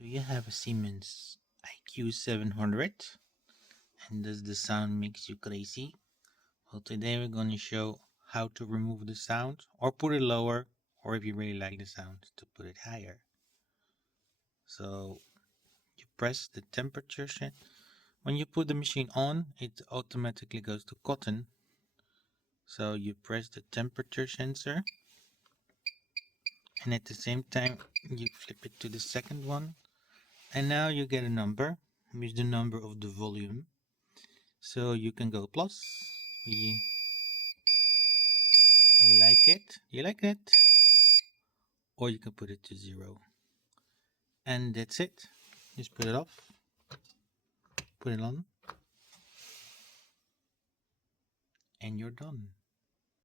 Do you have a Siemens IQ700 and does the sound makes you crazy? Well, today we're going to show how to remove the sound or put it lower, or if you really like the sound, to put it higher. So you press the temperature. When you put the machine on, it automatically goes to cotton. So you press the temperature sensor and at the same time you flip it to the second one. And now you get a number, which is the number of the volume. So you can go plus. You you like it, or you can put it to 0. And that's it. Just put it off, put it on, and you're done.